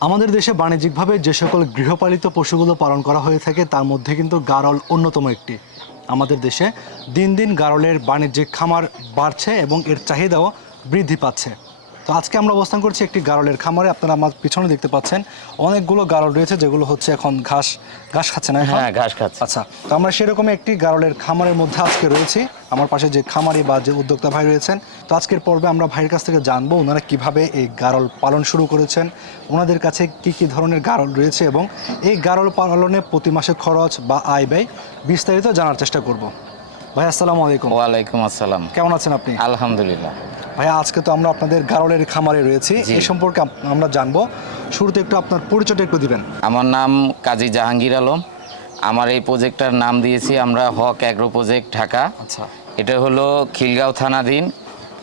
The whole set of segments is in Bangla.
আমাদের দেশে বাণিজ্যিকভাবে যে সকল গৃহপালিত পশুগুলো পালন করা হয়ে থাকে, তার মধ্যে কিন্তু গারল অন্যতম একটি। আমাদের দেশে দিন দিন গারলের বাণিজ্যিক খামার বাড়ছে এবং এর চাহিদাও বৃদ্ধি পাচ্ছে। তো আজকে আমরা অবস্থান করছি একটি গারলের খামারে। আপনারা আমার পিছনে দেখতে পাচ্ছেন অনেকগুলো গারল রয়েছে যেগুলো হচ্ছে এখন ঘাস ঘাস খাচ্ছে না হ্যাঁ ঘাস খাচ্ছে। আচ্ছা তো আমরা সেরকম একটি গারলের খামারের মধ্যে আজকে রয়েছি। আমার পাশে যে খামারি বা যে উদ্যোক্তা ভাই রয়েছেন তো আজকের পর্বে আমরা ভাইয়ের কাছ থেকে জানব ওনারা কীভাবে এই গারল পালন শুরু করেছেন ওনাদের কাছে কি কি ধরনের গারল রয়েছে এবং এই গারল পালনে প্রতি মাসে খরচ বা আয় ব্যয় বিস্তারিত জানার চেষ্টা করব। ভাই আসসালামু আলাইকুম। ওয়ালাইকুম আসসালাম। কেমন আছেন আপনি? আলহামদুলিল্লাহ। ভাইয়া আজকে তো আমরা আপনাদের গারলের খামারে রয়েছি। এই সম্পর্কে আমরা জানব। শুরুতে একটু আপনার পরিচয়টা একটু দিবেন। আমার নাম কাজী জাহাঙ্গীর আলম। আমার এই প্রজেক্টটার নাম দিয়েছি আমরা হক অ্যাগ্রো প্রজেক্ট ঢাকা। আচ্ছা। এটা হলো খিলগাঁও থানাধীন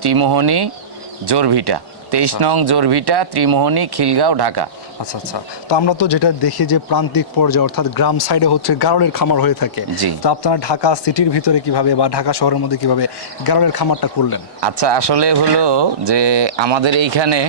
ত্রিমোহনী জোরভিটা। তেইশ নং জোরভিটা ত্রিমোহনী খিলগাঁও ঢাকা। আচ্ছা আচ্ছা। তো আমরা তো যেটা দেখি যে প্রান্তিক পর্যায়ে অর্থাৎ গ্রাম সাইডে হচ্ছে গারলের খামার হয়ে থাকে। তো আপনারা ঢাকা সিটির ভিতরে কীভাবে বা ঢাকা শহরের মধ্যে কীভাবে গারলের খামারটা করলেন? আচ্ছা আসলে হলো যে আমাদের এইখানে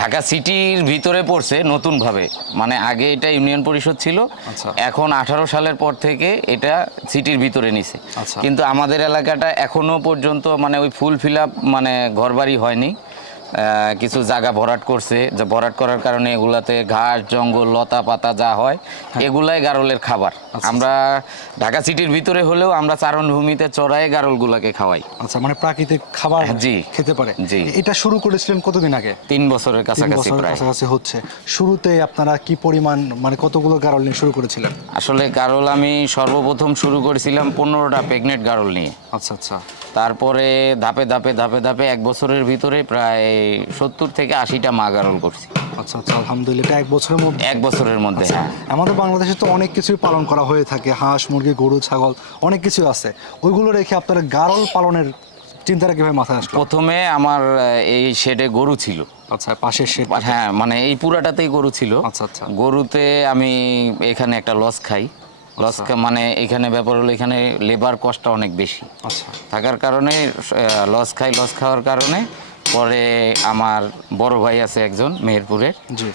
ঢাকা সিটির ভিতরে পড়ছে নতুনভাবে। মানে আগে এটা ইউনিয়ন পরিষদ ছিল। আচ্ছা। এখন আঠারো সালের পর থেকে এটা সিটির ভিতরে নিছে। আচ্ছা। কিন্তু আমাদের এলাকাটা এখনও পর্যন্ত মানে ওই ফুল ফিল মানে ঘরবাড়ি হয়নি। কিছু জায়গা ভরাট করছে। যে ভরাট করার কারণে এগুলাতে ঘাস জঙ্গল লতা পাতা যা হয় এগুলাই গারলের খাবার। আমরা ঢাকা সিটির ভিতরে হলেও আমরা চারণভূমিতে চড়াই গারলগুলাকে খাওয়াই। আচ্ছা মানে প্রাকৃতিক খাবার জি। খেতে পারে। জি। এটা শুরু করেছিলেন কতদিন আগে? তিন বছরের কাছাকাছি কাছাকাছি হচ্ছে। শুরুতে আপনারা কি পরিমাণ মানে কতগুলো গারল নিয়ে শুরু করেছিলেন? আসলে গারল আমি সর্বপ্রথম শুরু করেছিলাম পনেরোটা প্রেগনেন্ট গারল নিয়ে। আচ্ছা আচ্ছা। তারপরে ধাপে ধাপে ধাপে ধাপে এক বছরের ভিতরে প্রায় সত্তর থেকে আশিটা মা গারল করছি। আচ্ছা আচ্ছা আলহামদুলিল্লাহ এটা এক বছরের মধ্যে। এক বছরের মধ্যে হ্যাঁ। আমাদের বাংলাদেশে তো অনেক কিছুই পালন করা হয়ে থাকে। হাঁস মুরগি গরু ছাগল অনেক কিছু আছে। ওইগুলো রেখে আপনারা গারল পালনের চিন্তাটা কীভাবে মাথায় আসলো? প্রথমে আমার এই শেডে গরু ছিল। আচ্ছা পাশের শেড হ্যাঁ মানে এই পুরাটাতেই গরু ছিল। আচ্ছা, আচ্ছা। গরুতে আমি এখানে একটা লস খাই। লস মানে এখানে ব্যাপার হলো এখানে লেবার কস্টটা অনেক বেশি। আচ্ছা। থাকার কারণে লস খাই লস খাওয়ার কারণে পরে আমার বড় ভাই আছে একজন মেহেরপুরের। জি।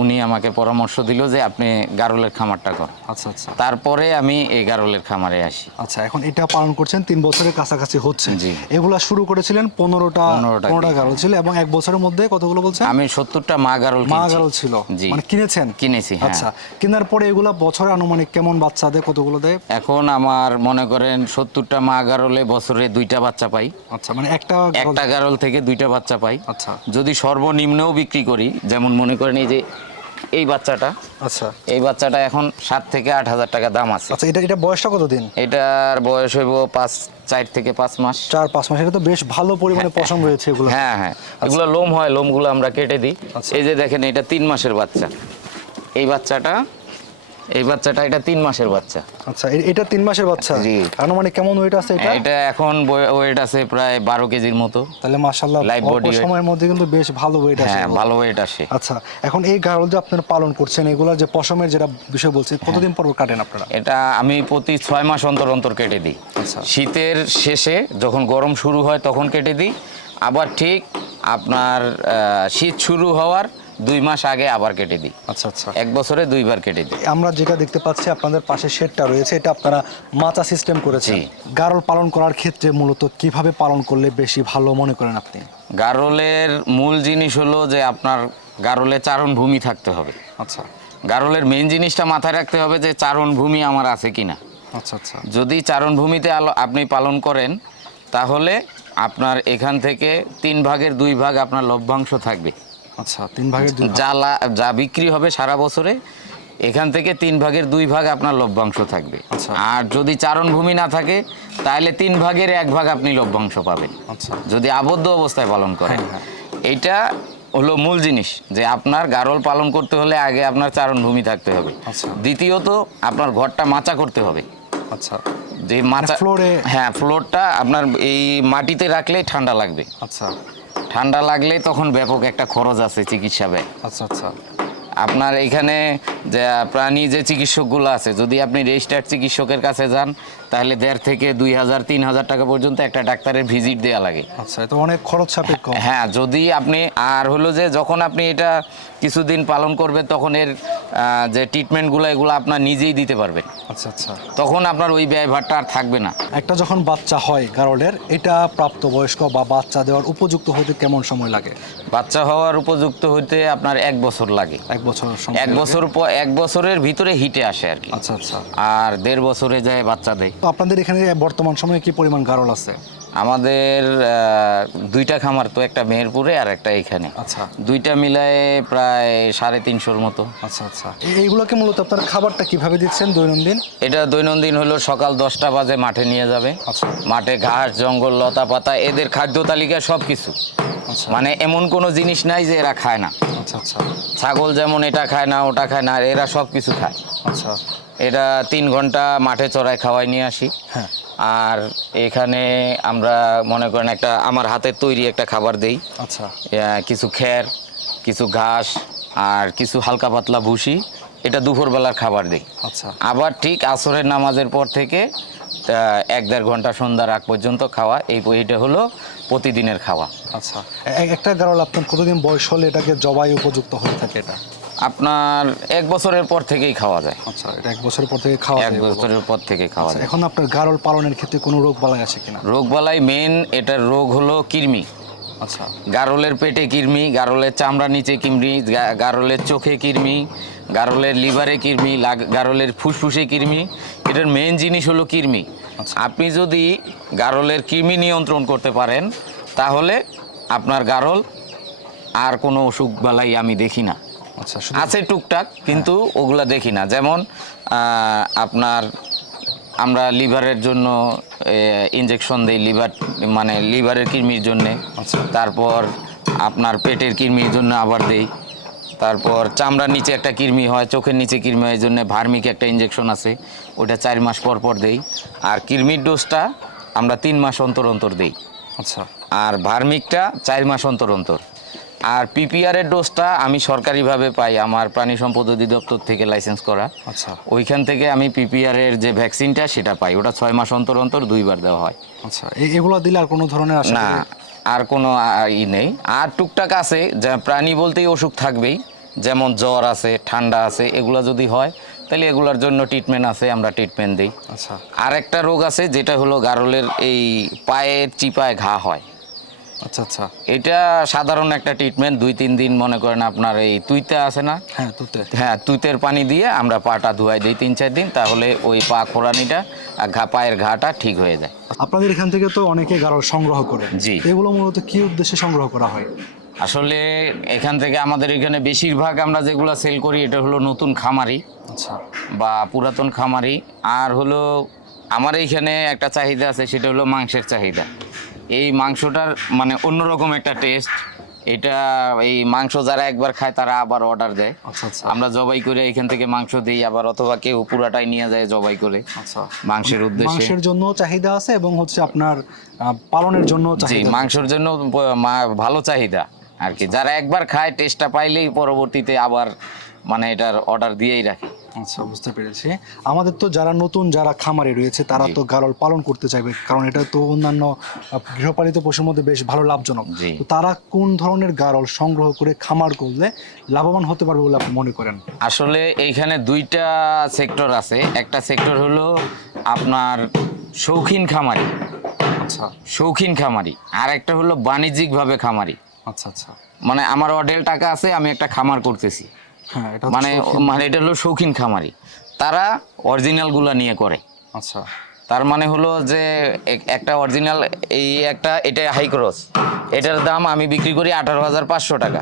উনি আমাকে পরামর্শ দিল যে আপনি গারলের খামারটা কর আচ্ছা আচ্ছা। তারপরে আমি এই গারলের খামারে আসি। আচ্ছা এখন এটা পালন করছেন তিন বছরের কাছাকাছি হচ্ছে। জি। এগুলা শুরু করেছিলেন পনেরোটা পনেরোটা গারল ছিল এবং এক বছরের মধ্যে কতগুলো বলছেন? আমি সত্তরটা মা গারল মা। গারল ছিল। জি। মানে কিনেছেন? কিনেছি, হ্যাঁ। আচ্ছা কেনার পরে এগুলা বছরে আনুমানিক কেমন বাচ্চা দেয় কতগুলো দেয়? এখন আমার মনে করেন সত্তরটা মা গারলে বছরে দুইটা বাচ্চা পাই। আচ্ছা মানে একটা একটা গারল থেকে দুইটা বাচ্চা পাই। আচ্ছা। যদি সর্বনিম্নও বিক্রি করি যেমন মনে করেন এই যে এই বাচ্চাটা আচ্ছা। এই বাচ্চাটা এখন সাত থেকে আট হাজার টাকা দাম আছে। আচ্ছা এটা এটা বয়সটা কতদিন? এটার বয়স হইব পাঁচ চার থেকে পাঁচ মাস। চার পাঁচ মাস। এটা তো বেশ ভালো পরিমাণে পশম রয়েছে এগুলো। হ্যাঁ হ্যাঁ এগুলো লোম হয় লোমগুলো আমরা কেটে দিই। আচ্ছা। এই যে দেখেন এটা তিন মাসের বাচ্চা। এই বাচ্চাটা এই বাচ্চাটা এটা তিন মাসের বাচ্চা। আচ্ছা এটা তিন মাসের বাচ্চা? জি। আনুমানিক কেমন ওয়েট আছে এটা? এটা এখন ওয়েট আছে প্রায় বারো কেজির মতো। তাহলে মাশাআল্লাহ Live বডি সময়ের মধ্যে কিন্তু বেশ ভালো ওয়েট আছে হ্যাঁ ভালো ওয়েট আসে। আচ্ছা এখন এই গারল যে আপনারা পালন করছেন এগুলা যে পশমের যেটা বিষয় বলছি কতদিন পর কাটেন আপনারা? এটা আমি প্রতি ছয় মাস অন্তর অন্তর কেটে দিই। আচ্ছা। শীতের শেষে যখন গরম শুরু হয় তখন কেটে দিই। আবার ঠিক আপনার আহ, শীত শুরু হওয়ার দুই মাস আগে আবার কেটে দিই। আচ্ছা আচ্ছা। এক বছরে দুইবার কেটে দিই। আমরা যেটা দেখতে পাচ্ছি আপনাদের পাশে শেডটা রয়েছে এটা আপনারা মাচা সিস্টেম করেছেন। জি। গারল পালন করার ক্ষেত্রে মূলত কীভাবে পালন করলে বেশি ভালো মনে করেন আপনি? গারলের মূল জিনিস হলো যে আপনার গারলে চারণ ভূমি থাকতে হবে। আচ্ছা। গারলের মেন জিনিসটা মাথায় রাখতে হবে যে চারণ ভূমি আমার আছে কিনা। আচ্ছা আচ্ছা। যদি চারণ ভূমিতে আলো- আপনি পালন করেন তাহলে আপনার এখান থেকে তিন ভাগের দুই ভাগ আপনার লভ্যাংশ থাকবে। আচ্ছা তিন ভাগের দুই। যা যা বিক্রি হবে সারা বছরে এখান থেকে তিন ভাগের দুই ভাগ আপনার লভ্যাংশ থাকবে। আচ্ছা। আর যদি চারণ ভূমি না থাকে তাহলে তিন ভাগের এক ভাগ আপনি লভ্যাংশ পাবেন। আচ্ছা। যদি আবদ্ধ অবস্থায় পালন করেন। হ্যাঁ, এইটা হলো মূল জিনিস যে আপনার গারল পালন করতে হলে আগে আপনার চারণ ভূমি থাকতে হবে। আচ্ছা। দ্বিতীয়ত আপনার ঘরটা মাচা করতে হবে। আচ্ছা। যে মাচা ফ্লোরে- হ্যাঁ ফ্লোরটা আপনার এই মাটিতে রাখলে ঠান্ডা লাগবে। আচ্ছা। ঠান্ডা লাগলে তখন ব্যাপক একটা খরচ আছে চিকিৎসা ব্যয়। আচ্ছা আচ্ছা। আপনার এখানে যে প্রাণী যে চিকিৎসকগুলো আছে যদি আপনি রেজিস্টার্ড চিকিৎসকের কাছে যান তাহলে দেড় থেকে দুই হাজার তিন হাজার টাকা পর্যন্ত একটা ডাক্তারের ভিজিট দেওয়া লাগে। আচ্ছা এটা অনেক খরচ সাপেক্ষ। হ্যাঁ যদি আপনি আর হলো যে যখন আপনি এটা কিছুদিন পালন করবেন তখন এর যে ট্রিটমেন্টগুলো এগুলো আপনার নিজেই দিতে পারবেন। আচ্ছা আচ্ছা। তখন আপনার ওই ব্যয়ভারটা আর থাকবে না। একটা যখন বাচ্চা হয় গারলের এটা প্রাপ্তবয়স্ক বা বাচ্চা দেওয়ার উপযুক্ত হতে কেমন সময় লাগে? বাচ্চা হওয়ার উপযুক্ত হইতে আপনার এক বছর লাগে। এক বছর এক বছর পর এক বছরের ভিতরে হিটে আসে আর কি। আচ্ছা আচ্ছা। আর দেড় বছরে যায় বাচ্চা দেয়। তো আপনাদের এখানে বর্তমান সময়ে কি পরিমাণ গারল আছে? আমাদের দুইটা খামার তো একটা মেহেরপুরে আর একটা এখানে। আচ্ছা। দুইটা মিলায়ে প্রায় সাড়ে তিনশোর মতো। আচ্ছা আচ্ছা। এইগুলোকে মূলত আপনার খাবারটা কীভাবে দিচ্ছেন দৈনন্দিন? এটা দৈনন্দিন হলো সকাল দশটা বাজে মাঠে নিয়ে যাবে। আচ্ছা। মাঠে ঘাস জঙ্গল লতা পাতা এদের খাদ্য তালিকা সব কিছু আচ্ছা। মানে এমন কোনো জিনিস নাই যে এরা খায় না। আচ্ছা আচ্ছা। ছাগল যেমন এটা খায় না ওটা খায় না আর এরা সব কিছু খায়। আচ্ছা। এটা তিন ঘণ্টা মাঠে চড়ায় খাওয়াই নিয়ে আসি। হ্যাঁ। আর এখানে আমরা মনে করেন একটা আমার হাতের তৈরি একটা খাবার দেই। আচ্ছা। কিছু খ্যার কিছু ঘাস আর কিছু হালকা পাতলা ভুসি এটা দুপুরবেলার খাবার দিই। আচ্ছা। আবার ঠিক আসরের নামাজের পর থেকে এক দেড় ঘণ্টা সন্ধ্যার আগ পর্যন্ত খাওয়া এই এটা হলো প্রতিদিনের খাওয়া। আচ্ছা। একটা গারল আপনার কতদিন বয়স হলে এটাকে জবাই উপযুক্ত হয়ে থাকে এটা? আপনার এক বছরের পর থেকেই খাওয়া যায়। আচ্ছা এটা এক বছরের পর থেকে খাওয়া এক বছরের পর থেকে খাওয়া আচ্ছা, যায়। এখন আপনার গারল পালনের ক্ষেত্রে কোনো রোগ বালাই আছে কিনা? রোগবালাই মেন এটার রোগ হলো কৃমি। আচ্ছা। গারলের পেটে কৃমি গারলের চামড়া নিচে কৃমি গারলের চোখে কৃমি গারলের লিভারে কৃমি লাগ- গারলের ফুসফুসে কৃমি। এটার মেন জিনিস হলো কৃমি। আচ্ছা। আপনি যদি গারলের কৃমি নিয়ন্ত্রণ করতে পারেন তাহলে আপনার গারল আর কোনো অসুখ বালাই আমি দেখি না। আছে টুকটাক কিন্তু ওগুলা দেখি না। যেমন আপনার আমরা লিভারের জন্য ইনজেকশন দিই লিভার মানে লিভারের কৃমির জন্য। আচ্ছা। তারপর আপনার পেটের কৃমির জন্য আবার দেই। তারপর চামড়ার নিচে একটা কৃমি হয় চোখের নিচে কৃমি হয় জন্য ভার্মিক একটা ইনজেকশন আছে। ওটা চার মাস পর পর দেই। আর কৃমির ডোজটা আমরা তিন মাস অন্তর অন্তর দেই। আচ্ছা। আর ভার্মিকটা চার মাস অন্তর অন্তর। আর পিপিআর এর ডোজটা আমি সরকারিভাবে পাই আমার প্রাণী সম্পদ অধিদপ্তর থেকে লাইসেন্স করা। আচ্ছা। ওইখান থেকে আমি পিপিআর এর যে ভ্যাকসিনটা সেটা পাই। ওটা ছয় মাস অন্তর অন্তর দুইবার দেওয়া হয়। আচ্ছা এগুলো দিলে আর কোনো ধরনের না আর কোনো ই নেই। আর টুকটাক আছে যা প্রাণী বলতেই অসুখ থাকবেই। যেমন জ্বর আছে ঠান্ডা আছে এগুলো যদি হয় তাহলে এগুলোর জন্য ট্রিটমেন্ট আছে আমরা ট্রিটমেন্ট দিই। আচ্ছা। আর একটা রোগ আছে যেটা হলো গারলের এই পায়ের চিপায় ঘা হয়। আচ্ছা আচ্ছা। এটা সাধারণ একটা ট্রিটমেন্ট দুই তিন দিন মনে করেন আপনার এই তুইতে আছে না? হ্যাঁ তুতে হ্যাঁ তুইতের পানি দিয়ে আমরা পাটা ধুয়াই দিই তিন চার দিন তাহলে ওই পা খোরানিটা আর ঘা পায়ের ঘাটা ঠিক হয়ে যায়। আপনাদের এখান থেকে তো অনেকে গারল সংগ্রহ করে। জি। এগুলো মূলত কি উদ্দেশ্যে সংগ্রহ করা হয়? আসলে এখান থেকে আমাদের এখানে বেশিরভাগ আমরা যেগুলো সেল করি এটা হলো নতুন খামারি আচ্ছা। বা পুরাতন খামারি। আর হলো আমার এইখানে একটা চাহিদা আছে সেটা হলো মাংসের চাহিদা। এই মাংসটার মানে অন্যরকম একটা টেস্ট এটা এই মাংস যারা একবার খায় তারা আবার অর্ডার দেয়। আচ্ছা আচ্ছা। আমরা জবাই করে এখান থেকে মাংস দিই আবার অথবা কেউ পুরাটাই নিয়ে যায় জবাই করে। আচ্ছা। মাংসের উদ্দেশ্যে। মাংসের জন্য চাহিদা আছে এবং হচ্ছে আপনার পালনের জন্য চাহিদা মাংসের জন্য ভালো চাহিদা আর কি। যারা একবার খায় টেস্টটা পাইলেই পরবর্তীতে আবার মানে এটার অর্ডার দিয়েই রাখে। আচ্ছা বুঝতে পেরেছি। আমাদের তো যারা নতুন যারা খামারে রয়েছে তারা তো গারল পালন করতে চাইবে কারণ এটা তো অন্যান্য গৃহপালিত পশুর মধ্যে বেশ ভালো লাভজনক। তো তারা কোন ধরনের গারল সংগ্রহ করে খামার করলে লাভবান হতে পারবে বলে আপনি মনে করেন? আসলে এইখানে দুইটা সেক্টর আছে। একটা সেক্টর হলো আপনার শৌখিন খামারি। আচ্ছা। শৌখিন খামারি। আর একটা হলো বাণিজ্যিকভাবে খামারি। আচ্ছা আচ্ছা। মানে আমার অডেল টাকা আছে আমি একটা খামার করতেছি। মানে মানে এটা হলো শৌখিন খামারি। তারা অরিজিনালগুলা নিয়ে করে। আচ্ছা। তার মানে হলো যে এক- একটা অরিজিনাল এই একটা এটা হাই ক্রস এটার দাম আমি বিক্রি করি আঠারো হাজার পাঁচশো টাকা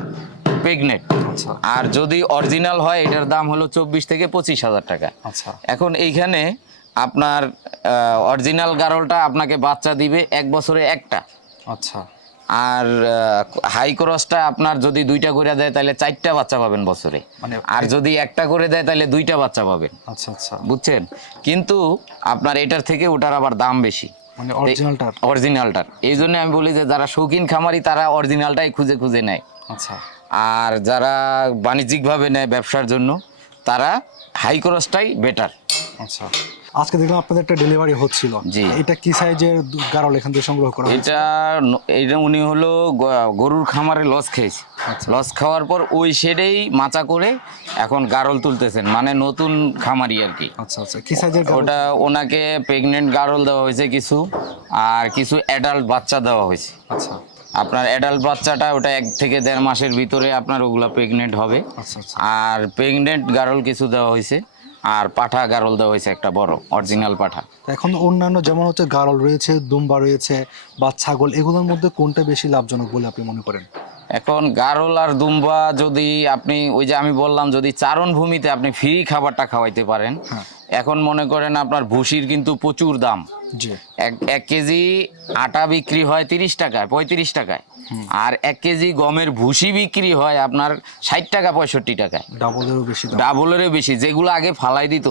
প্রেগনেন্ট আচ্ছা। আর যদি অরিজিনাল হয় এটার দাম হলো চব্বিশ থেকে পঁচিশ হাজার টাকা। আচ্ছা। এখন এইখানে আপনার অরিজিনাল গারলটা আপনাকে বাচ্চা দিবে এক বছরে একটা। আচ্ছা। আর হাই ক্রসটা আপনার যদি দুইটা করে দেয় তাহলে চারটা বাচ্চা পাবেন বছরে। মানে আর যদি একটা করে দেয় তাহলে দুইটা বাচ্চা পাবেন। আচ্ছা আচ্ছা। বুঝছেন? কিন্তু আপনার এটার থেকে ওটার আবার দাম বেশি। মানে অরিজিনালটার অরিজিনালটার এই জন্য আমি বলি যে যারা শৌখিন খামারি তারা অরিজিনালটাই খুঁজে খুঁজে নেয়। আচ্ছা। আর যারা বাণিজ্যিকভাবে নেয় ব্যবসার জন্য তারা হাই ক্রসটাই বেটার আচ্ছা। আজকে দেখলাম আপনাদের একটা ডেলিভারি হচ্ছিল। জি। এটা কি সাইজের গারল এখান থেকে সংগ্রহ করা এটা এটা উনি হলো গরুর খামারে লস খেয়েছে। আচ্ছা। লস খাওয়ার পর ওই শেডেই মাচা করে এখন গারল তুলতেছেন মানে নতুন খামারি আর কি। আচ্ছা আচ্ছা। কি সাইজের ওটা ওনাকে প্রেগনেন্ট গারল দেওয়া হয়েছে কিছু আর কিছু অ্যাডাল্ট বাচ্চা দেওয়া হয়েছে। আচ্ছা। আপনার অ্যাডাল্ট বাচ্চাটা ওটা এক থেকে দেড় মাসের ভিতরে আপনার ওগুলো প্রেগনেন্ট হবে। আচ্ছা আচ্ছা। আর প্রেগনেন্ট গারল কিছু দেওয়া হয়েছে। আর পাঠা গারল দেওয়া হয়েছে একটা বড় অরিজিনাল পাঠা। এখন অন্যান্য যেমন হচ্ছে গারল রয়েছে, দুম্বা রয়েছে বা ছাগল, এগুলোর মধ্যে কোনটা বেশি লাভজনক বলে আপনি মনে করেন? এখন গারল আর দুম্বা যদি আপনি ওই যে আমি বললাম যদি চারণ ভূমিতে আপনি ফ্রি খাবারটা খাওয়াইতে পারেন হ্যাঁ। এখন মনে করেন আপনার ভুসির কিন্তু প্রচুর দাম। এক এক কেজি আটা বিক্রি হয় তিরিশ টাকায় পঁয়ত্রিশ টাকায়। আর এক কেজি গমের ভুসি বিক্রি হয় আপনার ষাট টাকা পঁয়ষট্টি টাকায়। ডাবলেরও বেশি ডাবলেরও বেশি যেগুলো আগে ফালাই দিত।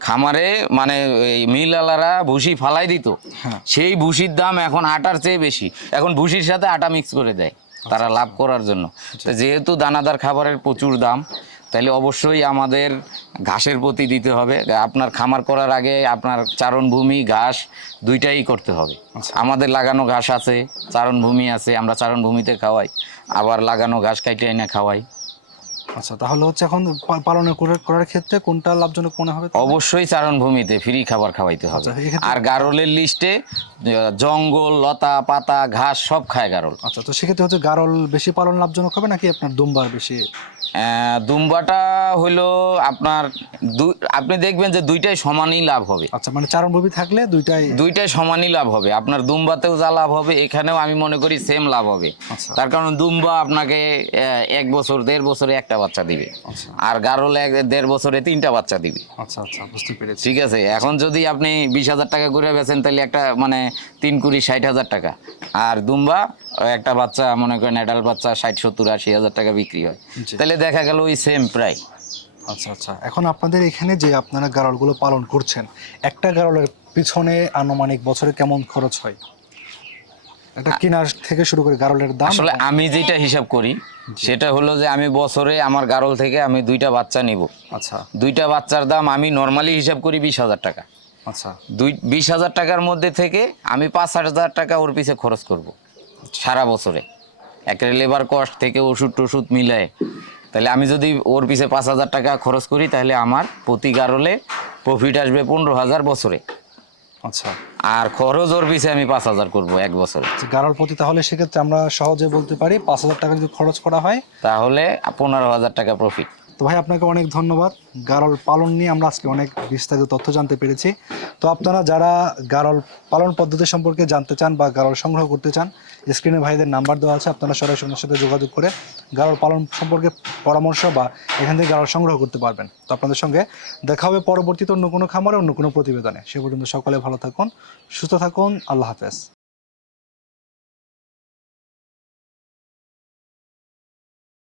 খামারে মানে এই মিলালারা ভুসি ফালাই দিত। হ্যাঁ। সেই ভুসির দাম এখন আটার চেয়ে বেশি। এখন ভুসির সাথে আটা মিক্স করে দেয়। তারা লাভ করার জন্য। তো যেহেতু দানাদার খাবারের প্রচুর দাম তাহলে অবশ্যই আমাদের ঘাসের প্রতি দিতে হবে। আপনার খামার করার আগে আপনার চারণভূমি ঘাস দুইটাই করতে হবে। আমাদের লাগানো ঘাস আছে চারণভূমি আছে আমরা চারণভূমিতে খাওয়াই। আবার লাগানো ঘাস কাইটে এনে খাওয়াই। আচ্ছা তাহলে হচ্ছে এখন পালনে পালন করে- করার ক্ষেত্রে কোনটা লাভজনক মনে হবে অবশ্যই চারণভূমিতে ফ্রি খাবার খাওয়াইতে হবে। আচ্ছা, আর গারলের লিস্টে জঙ্গল লতা পাতা ঘাস সব খায় গারল। আচ্ছা তো সেক্ষেত্রে হচ্ছে গারল বেশি পালন লাভজনক হবে নাকি আপনার দুম্বার বেশি দুম্বাটা হইল আপনার আপনি দেখবেন যে দুইটাই সমানই লাভ হবে। আচ্ছা মানে চারণভূমি থাকলে দুইটাই দুইটাই সমানই লাভ হবে। আপনার দুম্বাতেও যা লাভ হবে এখানেও আমি মনে করি সেম লাভ হবে। আচ্ছা। তার কারণ দুম্বা আপনাকে এক বছর দেড় বছরে একটা বাচ্চা দিবে। আচ্ছা। আর গারল এক দেড় বছরে তিনটা বাচ্চা দিবে। আচ্ছা আচ্ছা বুঝতে পেরেছি। ঠিক আছে? এখন যদি আপনি বিশ হাজার টাকা করে বেছেন তাহলে একটা মানে তিন কুড়ি ষাট হাজার টাকা। আর দুম্বা একটা বাচ্চা মনে করেন অ্যাডাল বাচ্চা ষাট সত্তর আশি হাজার টাকা বিক্রি হয়। তাহলে দেখা গেল ওই সেম প্রায়। আচ্ছা আচ্ছা। এখন আপনাদের এখানে যে আপনারা গারলগুলো পালন করছেন একটা গারলের পিছনে আনুমানিক বছরে কেমন খরচ হয়? একটা কেনার থেকে শুরু করে গারলের দাম আসলে আমি যেটা হিসাব করি সেটা হলো যে আমি বছরে আমার গারল থেকে আমি দুইটা বাচ্চা নিব। আচ্ছা। দুইটা বাচ্চার দাম আমি নর্মালি হিসাব করি বিশ হাজার টাকা। আচ্ছা। দুই বিশ হাজার টাকার মধ্যে থেকে আমি পাঁচ হাজার টাকা ওর পিছে খরচ করব। সারা বছরে। একটা লেবার কস্ট থেকে ওষুধ টষুধ মিলায়। তাহলে আমি যদি ওর পিছে পাঁচ হাজার টাকা খরচ করি তাহলে আমার প্রতি গারলে প্রফিট আসবে পনেরো হাজার বছরে। আচ্ছা। আর খরচ ওর পিছে আমি পাঁচ হাজার করব এক বছরে। আচ্ছা, গারল প্রতি তাহলে সেক্ষেত্রে আমরা সহজে বলতে পারি পাঁচ হাজার টাকা যদি খরচ করা হয় তাহলে পনেরো হাজার টাকা প্রফিট তো ভাই, আপনাকে অনেক ধন্যবাদ। গারল পালন নিয়ে আমরা আজকে অনেক বিস্তারিত তথ্য জানতে পেরেছি। তো আপনারা যারা গারল পালন পদ্ধতি সম্পর্কে জানতে চান বা গারল সংগ্রহ করতে চান স্ক্রিনে ভাইদের নাম্বার দেওয়া আছে, আপনারা সরাসরি ওনার সাথে যোগাযোগ করে গারল পালন সম্পর্কে পরামর্শ বা এখান থেকে গারল সংগ্রহ করতে পারবেন। তো আপনাদের সঙ্গে দেখা হবে পরবর্তীতে অন্য কোনো খামারে, অন্য কোনো প্রতিবেদনে। সে পর্যন্ত সকলে ভালো থাকুন, সুস্থ থাকুন, আল্লাহ হাফেজ।